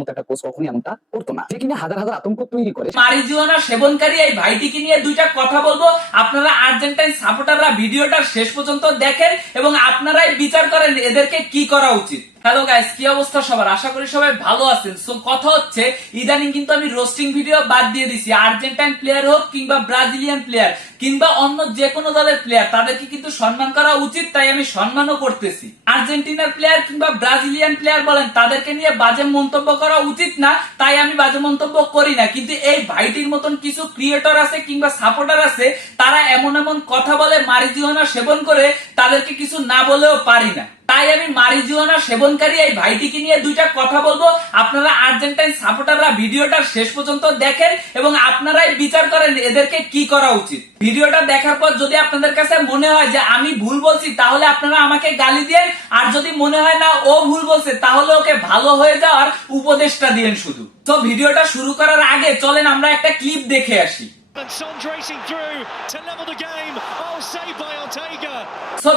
মতো একটা কখনই এমনটা করতো না। হাজার হাজার আতঙ্ক তৈরি করে। মারিজুয়ানা সেবনকারী এই ভাইটিকে নিয়ে দুইটা কথা বলব। আপনারা আর্জেন্টাইন সাপোর্টাররা ভিডিওটা শেষ পর্যন্ত দেখেন এবং আপনারাই বিচার করেন এদেরকে কি করা উচিত। হ্যালো গাইস কি অবস্থা সবার? আশা করি সবাই ভালো আছেন। সো কথা হচ্ছে, ইদানিং কিন্তু আমি রোস্টিং ভিডিও বাদ দিয়ে দিছি। আর্জেন্টাইন প্লেয়ার হোক কিংবা ব্রাজিলিয়ান প্লেয়ার কিংবা অন্য যে কোনো দলের প্লেয়ার তাদেরকে কিন্তু সম্মান করা উচিত, তাই আমি সম্মানও করতেছি। আর্জেন্টিনার প্লেয়ার কিংবা ব্রাজিলিয়ান প্লেয়ার বলেন, তাদেরকে নিয়ে বাজে মন্তব্য করা উচিত না, তাই আমি বাজে মন্তব্য করি না। কিন্তু এই ভাইটির মতন কিছু ক্রিয়েটর আছে কিংবা সাপোর্টার আছে, তারা এমন এমন কথা বলে মারিজুয়ানা সেবন করে, তাদেরকে কিছু না বলেও পারি না। তাই আমি মারিজুয়ানা সেবনকারী, এই ভাইটিকে নিয়ে দুইটা কথা বলব। আপনারা আর্জেন্টাইন সাপোর্টাররা ভিডিওটা শেষ পর্যন্ত দেখেন এবং আপনারাই বিচার করেন এদেরকে কি করা উচিত। ভিডিওটা দেখার পর যদি আপনাদের কাছে মনে হয় যে আমি ভুল বলছি, তাহলে আপনারা আমাকে গালি দিয়েন। আর যদি মনে হয় না, ও ভুল বলছে, তাহলে ওকে ভালো হয়ে যাওয়ার উপদেশটা দিয়েন শুধু। তো ভিডিওটা শুরু করার আগে চলেন, আমরা একটা ক্লিপ দেখে আসি।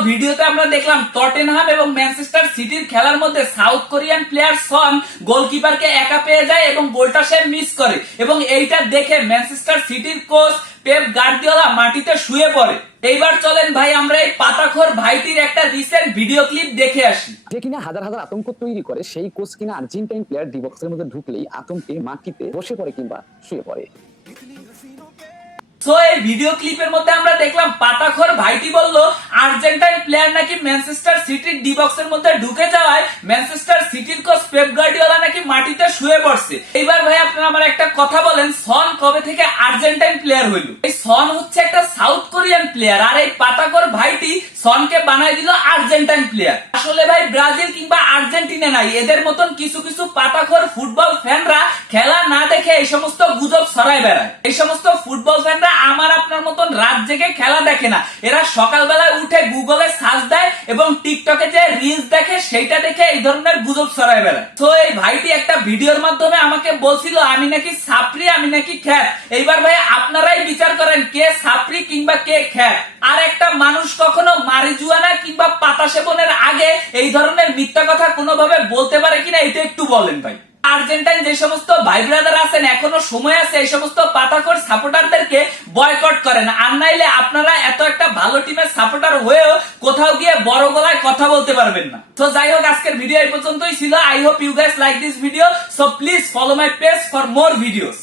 ভিডিওতে আমরা দেখলাম টটেনহাম এবং ম্যানচেস্টার সিটির খেলার মধ্যে সাউথ কোরিয়ান প্লেয়ার সন গোলকিপারকে একা পেয়ে যায় এবং গোলটা সে মিস করে। এবং এইটা দেখে ম্যানচেস্টার সিটির কোচ পেপ মাটিতে শুয়ে পড়ে। এইবার চলেন ভাই, আমরা এই পাতাখোর ভাইটির একটা রিসেন্ট ভিডিও ক্লিপ দেখে আসি। যে কিনা হাজার হাজার আতঙ্ক তৈরি করে, সেই কোচ কিনা আর্জেন্টাইন প্লেয়ার ডি বক্সের মধ্যে ঢুকলেই আতঙ্কে মাটিতে বসে পড়ে কিংবা শুয়ে পড়ে। সো এই ভিডিও ক্লিপের মধ্যে আমরা দেখলাম, পাতাখোর ভাইটি বলল, আর্জেন্টাইন প্লেয়ার নাকি ম্যানচেস্টার সিটির ডি বক্সের মধ্যে ঢুকে যাওয়ায় ম্যানচেস্টার সিটির কোচ পেপ গার্ডিওলা নাকি মাটিতে শুয়ে পড়ছে? এইবার ভাই, আপনারা আমার একটা কথা বলেন, সন কবে থেকে আর্জেন্টাইন প্লেয়ার হইল? এই সন হচ্ছে একটা সাউথ কোরিয়ান প্লেয়ার আর এই পাতাখোর ভাইটি সনকে বানাই দিল আর্জেন্টাইন প্লেয়ার আসলে ভাই, ব্রাজিল কিংবা আর্জেন্টিনা নাই, এদের মতন কিছু কিছু পাতাখোর ফুটবল ফ্যানরা খেলা না দেখে এই সমস্ত গুজব ছড়ায় বেড়ায়। এই সমস্ত ফুটবল ফ্যানরা আমার আপনার মতন রাত জেগে খেলা দেখে না। এরা সকালবেলায় উঠে গুগলে সার্চ দেয় এবং টিকটকে যে রিলস দেখে সেইটা দেখে এই ধরনের গুজব ছড়ায় বেড়ায়। তো এই ভাইটি একটা ভিডিওর মাধ্যমে আমাকে বলছিল, আমি নাকি সাপরি, আমি নাকি খ্যাত। এইবার ভাই আপনারাই বিচার করেন কে সাপরি কিংবা কে খ্যাত। আর একটা মানুষ কখনো মারিজুয়ানা কিংবা পাতা সেবনের আগে এই ধরনের মিথ্যা কথা কোনোভাবে বলতে পারে কিনা, এটা একটু বলেন ভাই। আর্জেন্টাইন যে সমস্ত ভাই ব্রাদার আছেন, এখনও সময় আছে, এই সমস্ত পাতাকর সাপোর্টারদেরকে বয়কট করেন। আর নাইলে আপনারা এত একটা ভালো টিমের সাপোর্টার হয়েও কোথাও গিয়ে বড় গলায় কথা বলতে পারবেন না। তো যাই হোক, আজকের ভিডিও এই পর্যন্তই ছিল। I hope you guys like this video so please follow my page for more videos